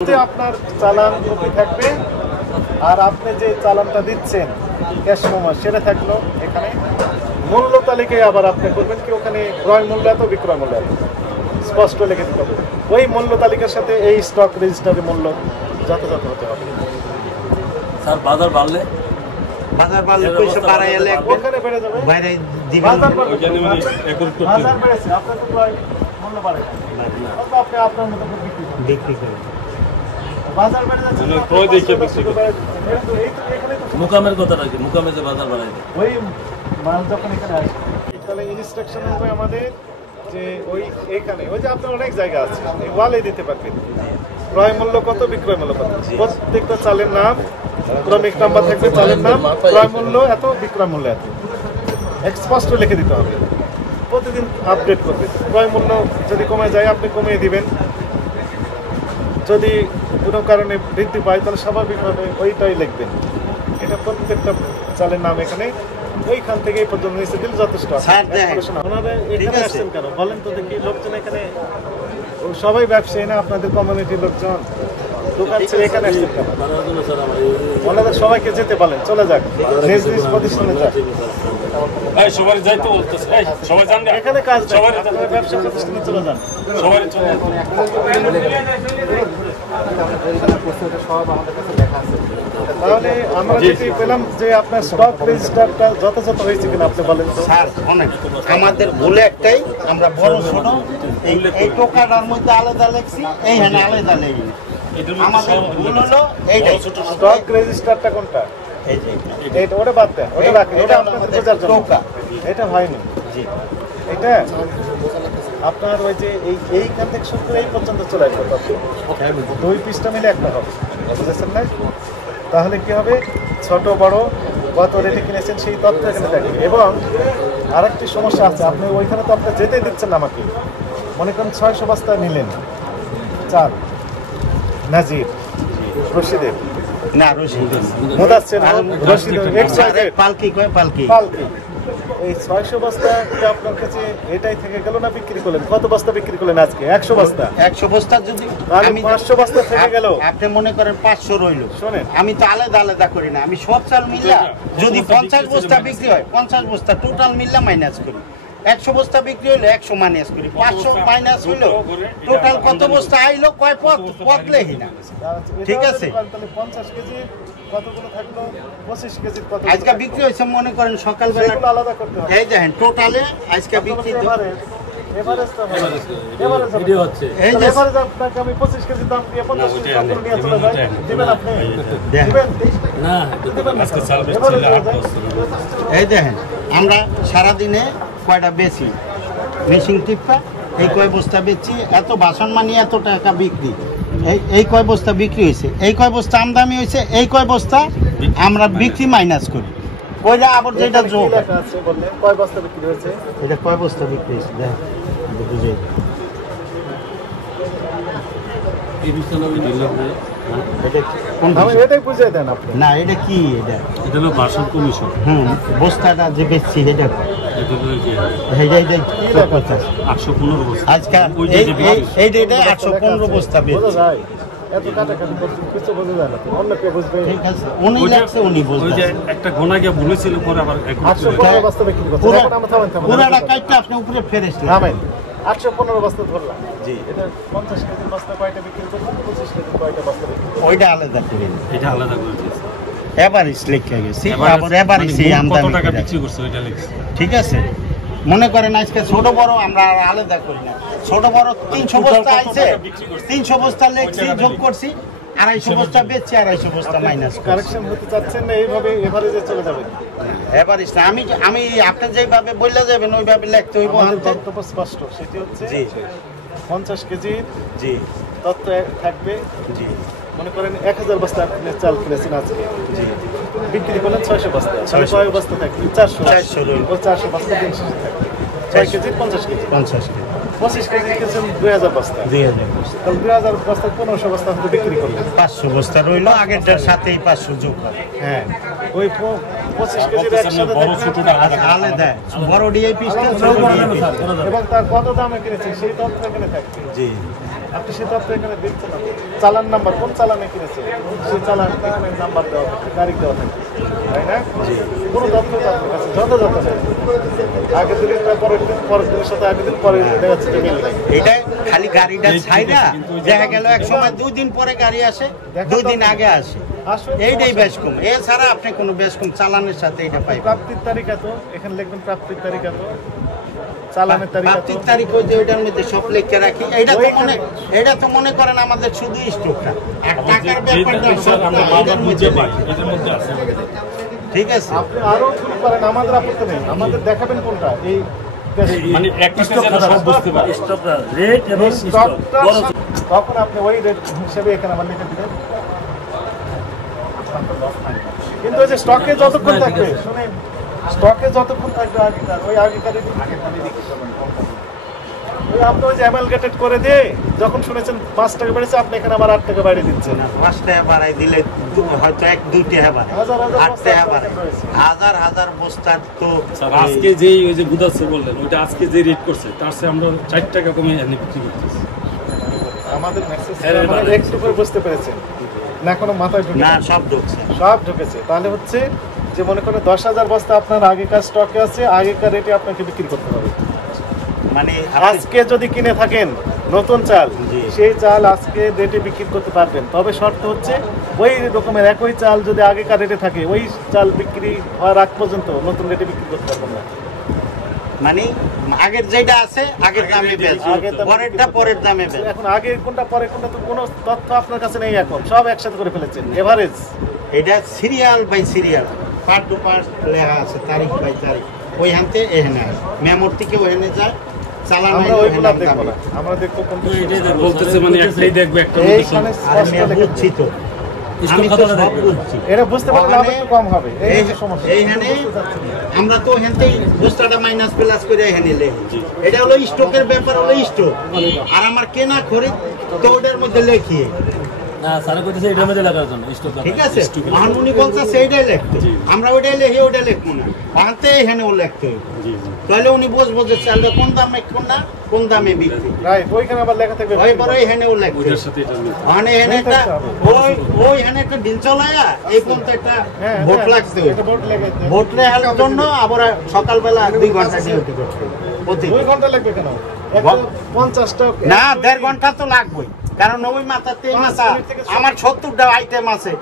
আপনার চালান কপি থাকবে আর আপনি যে চালানটা দিচ্ছেন ক্যাশ মেমো সেটা থাকলো এখানে মূল্য তালিকায় আবার আপনি করবেন কি ওখানে ক্রয় মূল্য এত বিক্রয় মূল্য এত স্পষ্ট লিখে দিতে হবে ওই মূল্য তালিকার সাথে এই স্টক রেজিস্টারের মূল্য যথাযথ হতে হবে। স্যার বাজার বাড়লে পয়সা বাড়াইলে ওখানে বেড়ে যাবে বাইরে দিবেন বাজার বেড়েছে আপনার তো ক্রয় মূল্য বাড়ে না আপনি আপনার মতো বিক্রি করেন বাজার বেড়ে যাচ্ছে ক্রয় দেখে বিক্রি করেন মুকামের কথাটা কি মুকামে যে বাজার বাড়ায় ওই মাল যখন এখানে আসে তাহলে ইনস্ট্রাকশন হবে আমাদের যে ওই এখানে ওই যে আপনার অনেক জায়গা আছে এই ওয়ালে দিতে পারবেন ক্রয় মূল্য কত বিক্রয় মূল্য কত প্রত্যেকটা চালের নাম ক্রমিক নাম্বার থাকবে চালের নাম ক্রয় মূল্য এত বিক্রয় মূল্য এত স্পষ্ট লিখে দিতে হবে প্রতিদিন আপডেট করবেন ক্রয় মূল্য যদি কমে যায় আপনি কমিয়ে দিবেন যদি কোনো কারণে বৃদ্ধি পায় তাহলে স্বাভাবিকভাবে ওইটাই লিখবেন এটা প্রত্যেকটা চালের নাম এখানে ওইখান থেকে এই পর্যন্ত নিচে দিলে যথেষ্ট ওনারা এখানে আসছেন কেন বলেন তো দেখি লোকজন এখানে সবাই ব্যবসায়ী না আপনাদের কমিউনিটির লোকজন দোকান ছেড়ে এখানে আসছেন কেন ওনাদের সবাইকে যেতে বলেন চলে যাক নিজ নিজ প্রতিষ্ঠানে যাক সবাই যাইতে বলতেছে সবাই জান এখানে কাজ সবাই ব্যবসা প্রতিষ্ঠানে চলে যান সবাই চলে তাহলে আমরা যদি পেলাম যে আপনার স্টক রেজিস্টারটা যথাযথ হয়েছে কিনা আপনি বলেন তো স্যার অনেক আমাদের ভুলে একটাই আমরা বড় ছোট এই টোকাটার মধ্যে আলাদা লেখছি এইখানে আলাদা লেখি আমাদের ভুল হলো এইটাই স্টক রেজিস্টারটা কোনটা এইটা ওটা বাদ দেন ওটা রাখেন এটা আপনাদের বোঝার জন্য এটা হয়নি জি এটা আপনার ওই যে এইখান থেকে শুরু করে এই পর্যন্ত চলে আসবে দুই পৃষ্ঠা মিলে একটা হবে বুঝেছেন না তাহলে কি হবে ছোট বড় কত রেটে কিনেছেন সেই তথ্য এখানে থাকবে এবং আরেকটি সমস্যা আছে আপনি ওইখানে তো আপনি যেতেই দিচ্ছেন না আমাকে মনে করেন 600 বস্তা নিলেন চাল নাজির রশিদের না রশিদ মুদাচ্ছের রশিদের পালকি কয় পালকি পালকি এই 600 বস্তা আপনার কাছে এটাই থেকে গেল না বিক্রি করলেন কত বস্তা বিক্রি করলেন আজকে 100 বস্তা 100 বস্তা যদি আমি 500 বস্তা থেকে গেল আপনি মনে করেন 500 রইল শুনেন আমি তো আলাদা আলাদা করি না আমি সব চাল মিলা যদি 50 বস্তা বিক্রি হয় 50 বস্তা টোটাল মিলা মাইনাস করি 100 বস্তা বিক্রি হইলো 100 মাইনাস করি 500 মাইনাস হইলো টোটাল কত বস্তা আইলো কয় পথ লেহি না ঠিক আছে তাহলে 50 কেজি কতগুলো থাকলো 25 কেজি কত আজকে বিক্রি হইছে মনে করেন সকালবেলা এগুলো আলাদা করতে হবে এই দেখেন টোটালে আজকে বিক্রি এভারেজ তো এভারেজ ভিডিও হচ্ছে এই যে এভারেজ আপনাকে আমি 25 কেজি দাম দিয়ে 50 কেজি দাম করে নিয়ে চলে যাই দিবেন আপনি দিবেন না আজকে চাল বেচছিল 8 এই দেখেন আমরা সারা দিনে কয়টা বেচি মেশিন টিপা এই কয় বস্তা বেচি এত বাসন মানি এত টাকা বিক্রি এই কয় বস্তা বিক্রি হয়েছে এই কয় বস্তা আমদানি হয়েছে এই কয় বস্তা আমরা বিক্রি মাইনাস করি কইরা আবার যেটা যোগ আছে বললেন কয় বস্তা বিক্রি হয়েছে এটা কয় বস্তা বিক্রি হয়েছে দেখ বুঝে এই বিষয়ে আমি দিলাম এটা কোন আমি এটাই বুঝিয়ে দেন আপনি না এটা কি এটা হলো বাসন কমিশন বস্তাটা যে বেচছি এটা এটা হলো যে এই 815 বস্তা আজকে এই ডেটে 815 বস্তা বোঝা বেচছি যায় এত কাটাকাটি করতে কিছু বোঝা যায় না অন্য কেউ বুঝবে ঠিক আছে উনি লাগছে উনি ওই বুঝবে যে একটা গোনা গিয়ে বলেছিল পরে আবার 815 বস্তা বিক্রি করতে এখন আমরা থামেন পুরাটা কাটতে আপনি উপরে ফেরেস থামেন 815 বস্তা ধরলাম জি এটা 50 কেজি বস্তা কয়টা বিক্রি করবেন 25 কেজি কয়টা বস্তা বিক্রি ওইটা আলাদা করে এটা আলাদা করে দিয়েছে এভারেজ লিখে গেছি আবার এভারেজ কত আমদানি টাকা করে। বিক্রি করছে ওইটা লিখছে ঠিক আছে মনে করেন আজকে ছোট বড় আমরা আর আলাদা করি না ছোট বড় 300 বস্তা আইছে 300 বস্তা লেখছি যোগ করছি 250 বস্তা বেচছি 250 বস্তা মাইনাস কারেকশন হতে চাচ্ছেন না এইভাবে এভারেজে চলে যাবে এভারেজ আমি আপনি যেভাবে বললে যাবেন ওইভাবে লিখতে হইব আমাদের বক্তব্য স্পষ্ট সেটি হচ্ছে জি 50 কেজি জি তথ্য থাকবে জি মনে করেন 1000 বস্তা আপনি চাল কিনেছেন আজকে জি বিক্রি করলেন 600 বস্তা তাহলে কয় বস্তা থাকবে 400 রইল। ও 400 বস্তা দিন শেষে থাকবে 6 কেজি 50 কেজি 50 কেজি 25 কেজি কিনেছেন 2000 বস্তা 2000 বস্তা তাহলে 2000 বস্তা 1500 বস্তা আপনি বিক্রি করলেন 500 বস্তা রইলো আগেরটার সাথেই 500 যোগ হবে হ্যাঁ ওই 25 কেজির একসাথে বড় থাকবে। ছোটটা আলাদা আলাদা বড় ডিআই পিসটা ছোট ডিআই পিসটা এবং তার কত দামে কিনেছেন সেই তথ্য এখানে থাকবে জি আপনি সেটা আপনি এখানে দেখছেন না। চালান নাম্বার কোন চালানে কিনেছে সেই চালান এখানে নাম্বার দেওয়া থাকে, তারিখ দেওয়া থাকে, তাই না? কোনো তথ্য তো আপনার কাছে যথাযথ নেই। আগের দিনের পরের দিন, পরের দিনের সাথে আগের দিন পরে দেখা যাচ্ছে যে মিল নাই। এটা খালি গাড়িটা ছাইরা দেখা গেল এক সময় 2 দিন পরে গাড়ি আসে, 2 দিন আগে আসে, আসলে এইটাই বেশ কম। এছাড়া আপনি কোনো বেশ কম চালানের সাথে এটা পাইবেন। প্রাপ্তির তারিখ এত, এখানে লিখবেন প্রাপ্তির তারিখ এত, চালানের তারিখ এত। প্রাপ্তির তারিখ ওই যে ওইটার মধ্যে সব লিখে রাখি। এটা তো মনে করেন আমাদের শুধু স্টকটা আর টাকার ব্যাপারটা সব এটার মধ্যে পাই। ঠিক আছে, আপনি আরো শুরু করেন, আমাদের আপত্তি নেই। আমাদের দেখাবেন কোনটা এই মানে একটা স্টক সব বুঝতে পারে, স্টকটা রেট এবং স্টক বড় তখন আপনি ওই রেট হিসেবে এখানে আমার লিখে দিবেন। কিন্তু ওই যে স্টকে যতক্ষণ থাকবে, শুনেন, স্টকে যতক্ষণ থাকবে আগেকার ওই আগেকারই ওই আপনি ওই যে অ্যামালগেটেড করে দিয়ে যখন শুনেছেন 5 টাকা বেড়েছে, আপনি এখানে আবার 8 টাকা বাড়িয়ে দিচ্ছেন। 5 টাকা বাড়াই দিলে হয়তো 1-2 টাকা বাড়ে, 8 টাকা বাড়ে। হাজার হাজার বস্তা তো স্যার আজকে যেই ওই যে গুদাসে বললেন ওইটা আজকে যে রেট করছে তার চেয়ে আমরা 4 টাকা কমে এনে বিক্রি করতেছি। আমাদের মেসেজ মানে একটু করে বুঝতে পেরেছেন না, কোনো মাথায় ঢুকে না, সব ঢুকছে, সব ঢুকেছে। তাহলে হচ্ছে যে মনে করেন 10,000 বস্তা আপনার আগেকার স্টকে আছে, আগেকার রেটে আপনাকে বিক্রি করতে হবে। মানে আজকে যদি কিনে থাকেন নতুন চাল, জি। সেই চাল আজকে রেটে বিক্রি করতে পারবেন। তবে শর্ত হচ্ছে ওই রকমের একই চাল যদি আগেকার রেটে থাকে, ওই চাল বিক্রি হওয়ার আগ পর্যন্ত নতুন রেটে বিক্রি করতে পারবেন না। মানে আগের যেটা আছে আগের দামে বেচবে, আগের দামে পরেরটা পরের দামে বেচবে। এখন আগে কোনটা পরে কোনটা তো কোনো তথ্য আপনার কাছে নেই, এখন সব একসাথে করে ফেলেছেন এভারেজ। এটা serial by serial, part to part লেখা আছে, তারিখ বাই তারিখ। ওই হাতে এখানে আসে, মেমোর থেকে ওখানে যায়, চালান আমরা ওইগুলো দেখবো না, আমরা দেখবো কোনটা এটাই দেখবো বলতেছে, মানে একটাই দেখবে একটা এইখানে স্পষ্ট লেখা বুঝছি তো, স্টক আমি তো খাতাটা সব দেখবে। বুঝছি। এটা বুঝতে পারলে লাভ একটু কম হবে। এই এই- যে সমস্যা এইখানে বুঝতে চাচ্ছি না। আমরা তো এখানতেই বস্তাটা মাইনাস প্লাস করে এখানে লেখি। এটা হলো স্টকের ব্যাপার, হলো স্টক। আর আমার কেনা খরিদ তো ওটার মধ্যে লেখি, না স্যার কইতেছে এটার মধ্যে লাগার জন্য স্টক ঠিক আছে? এখন উনি বলছে সেইটাই লিখতে, আমরা ওইটাই লিখি, ওটা লিখবো না, আনতে এখানে ও লিখতে হবে। জি জি তাহলে উনি বুঝবো যে চালটা কোন দামে কোনটা কোন দামে বিক্রি, রাইট, ওইখানে আবার লেখা থাকবে ওই বড় এখানে ও লিখতে ওইটার হবে। সাথে এটা মিল। মানে এখানে একটা ওই এখানে একটা ডিল চলায়া এই পর্যন্ত একটা হ্যাঁ, ভোট হ্যাঁ, লাগতে হবে। এটা ভোট লেগে ভোট লেখার জন্য আবার সকালবেলা 2 ঘন্টা ডিউটি করতে হবে প্রতিদিন। 2 ঘন্টা লাগবে কেন? 50টা না, 1.5 ঘন্টা তো লাগবেই, কারণ ওই মাথাতে এই মাথা আমার 70টা আইটেম আছে।